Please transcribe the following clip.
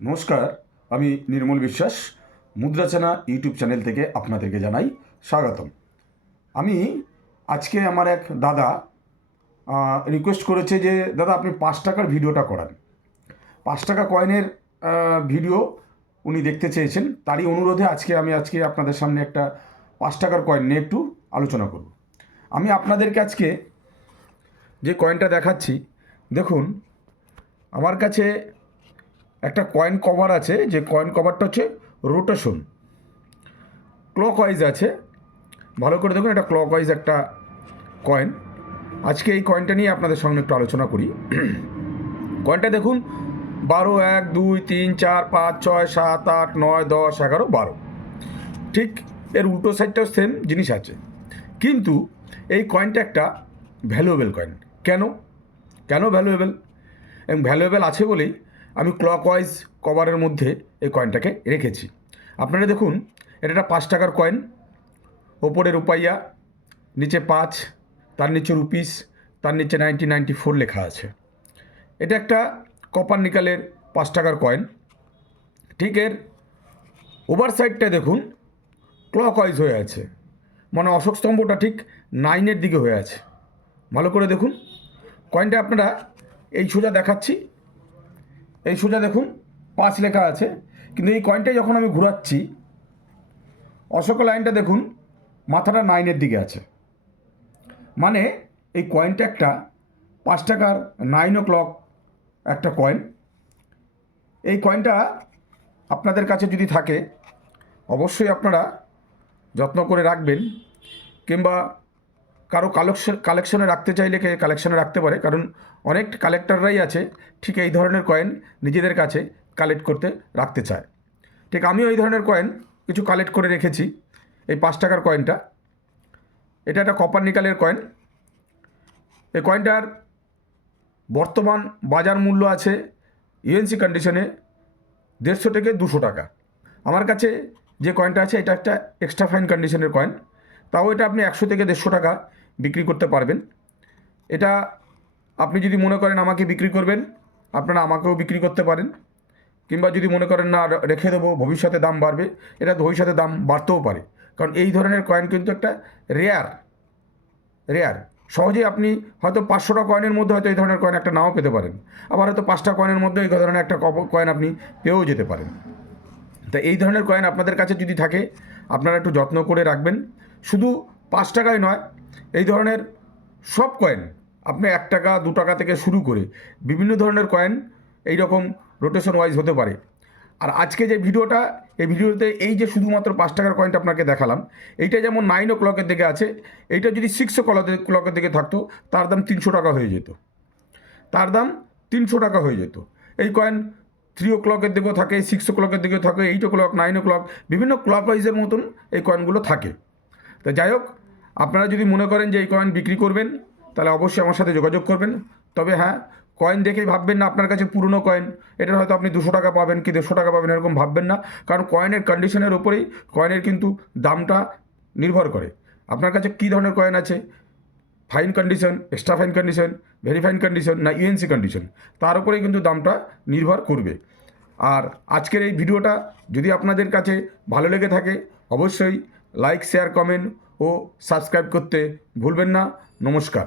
নমস্কার, আমি নির্মল বিশ্বাস, মুদ্রাচেনা ইউটিউব চ্যানেল থেকে আপনাদেরকে জানাই স্বাগতম। আমি আজকে আমার এক দাদা রিকোয়েস্ট করেছে যে, দাদা, আপনি পাঁচ টাকার ভিডিওটা করান। পাঁচ টাকা কয়েনের ভিডিও উনি দেখতে চেয়েছেন। তারই অনুরোধে আজকে আমি আজকে আপনাদের সামনে একটা পাঁচ টাকার কয়েন নিয়ে একটু আলোচনা করব। আমি আপনাদেরকে আজকে যে কয়েনটা দেখাচ্ছি, দেখুন, আমার কাছে একটা কয়েন কভার আছে, যে কয়েন কভারটা হচ্ছে রোটেশন ক্লক ওয়াইজ আছে, ভালো করে দেখুন এটা ক্লক ওয়াইজ একটা কয়েন আজকে এই কয়েনটা নিয়ে আপনাদের সঙ্গে একটু আলোচনা করি। কয়েনটা দেখুন, বারো, এক, দুই, তিন, চার, পাঁচ, ছয়, সাত, আট, নয়, দশ, এগারো, বারো। ঠিক এর উল্টো সাইডটাও সেম জিনিস আছে। কিন্তু এই কয়েনটা একটা ভ্যালুয়েবল কয়েন কেন? কেন ভ্যালুয়েবল এবং ভ্যালুয়েবল আছে বলেই আমি ক্লকওয়াইজ কভারের মধ্যে এই কয়েনটাকে রেখেছি। আপনারা দেখুন, এটা একটা পাঁচ টাকার কয়েন ওপরে রুপাইয়া, নিচে পাঁচ, তার নিচে রুপিস, তার নিচে নাইনটিন নাইনটি ফোর লেখা আছে। এটা একটা কপার নিকালের পাঁচ টাকার কয়েন ঠিক এর ওভার সাইডটা দেখুন ক্লকওয়াইজ হয়ে আছে। মানে অশোক স্তম্ভটা ঠিক নাইনের দিকে হয়ে আছে। ভালো করে দেখুন। কয়েনটা আপনারা এই সোজা দেখাচ্ছি। এই সোজা দেখুন, পাঁচ লেখা আছে। কিন্তু এই কয়েনটা যখন আমি ঘোরাচ্ছি, অশোক লাইনটা দেখুন, মাথাটা নাইনের দিকে আছে। মানে এই কয়েনটা একটা পাঁচ টাকার নাইন ও ক্লক একটা কয়েন এই কয়েনটা আপনাদের কাছে যদি থাকে, অবশ্যই আপনারা যত্ন করে রাখবেন, কিংবা কারও কালেকশন কালেকশনে রাখতে চাইলে কে কালেকশনে রাখতে পারে। কারণ অনেক কালেক্টররাই আছে, ঠিক এই ধরনের কয়েন নিজেদের কাছে কালেক্ট করতে রাখতে চায়। ঠিক আমিও এই ধরনের কয়েন কিছু কালেক্ট করে রেখেছি, এই পাঁচ টাকার কয়েনটা এটা একটা কপার নিকালের কয়েন এই কয়েনটার বর্তমান বাজার মূল্য আছে ইউএনসি কন্ডিশনে দেড়শো থেকে দুশো টাকা। আমার কাছে যে কয়েনটা আছে, এটা একটা এক্সট্রা ফাইন কন্ডিশনের কয়েন তাও এটা আপনি একশো থেকে দেড়শো টাকা বিক্রি করতে পারবেন। এটা আপনি যদি মনে করেন আমাকে বিক্রি করবেন, আপনারা আমাকেও বিক্রি করতে পারেন। কিংবা যদি মনে করেন না রেখে দেবো, ভবিষ্যতে দাম বাড়বে, এটা ভবিষ্যতে দাম বাড়তেও পারে। কারণ এই ধরনের কয়েন কিন্তু একটা রেয়ার রেয়ার সহজেই আপনি হয়তো পাঁচশোটা কয়েনের মধ্যে হয়তো এই ধরনের কয়েন একটা নাও পেতে পারেন। আবার হয়তো পাঁচটা কয়েনের মধ্যে এই ধরনের একটা কয়েন আপনি পেয়েও যেতে পারেন। তা এই ধরনের কয়েন আপনাদের কাছে যদি থাকে, আপনারা একটু যত্ন করে রাখবেন। শুধু পাঁচ টাকায় নয় এই ধরনের সব কয়েন আপনি এক টাকা, দু টাকা থেকে শুরু করে বিভিন্ন ধরনের কয়েন এই রকম রোটেশন ওয়াইজ হতে পারে। আর আজকে যে ভিডিওটা, এই ভিডিওতে এই যে শুধুমাত্র পাঁচ টাকার কয়েনটা আপনাকে দেখালাম, এইটা যেমন নাইন ও ক্লকের দিকে আছে, এইটা যদি সিক্স ও ক্লকের দিকে থাকতো, তার দাম তিনশো টাকা হয়ে যেত। তার দাম তিনশো টাকা হয়ে যেত। এই কয়েন থ্রি ও ক্লকের দিকেও থাকে সিক্স ও ক্লকের দিকেও থাকে eight o'clock nine o'clock বিভিন্ন ক্লক ওয়াইজের মতন এই কয়েনগুলো থাকে। তো যাই হোক আপনারা যদি মনে করেন যে এই কয়েন বিক্রি করবেন, তাহলে অবশ্যই আমার সাথে যোগাযোগ করবেন। তবে হ্যাঁ কয়েন দেখেই ভাববেন না আপনার কাছে পুরনো কয়েন এটার হয়তো আপনি দুশো টাকা পাবেন কি দেড়শো টাকা পাবেন এরকম ভাববেন না। কারণ কয়েনের কন্ডিশনের উপরেই কয়েনের কিন্তু দামটা নির্ভর করে। আপনার কাছে কী ধরনের কয়েন আছে? Fine condition extra fine condition very fine condition না ইউএনসি কন্ডিশন তার উপরেই কিন্তু দামটা নির্ভর করবে। আর আজকের এই ভিডিওটা যদি আপনাদের কাছে ভালো লেগে থাকে, অবশ্যই লাইক শেয়ার কমেন্ট ও সাবস্ক্রাইব করতে ভুলবেন না। নমস্কার।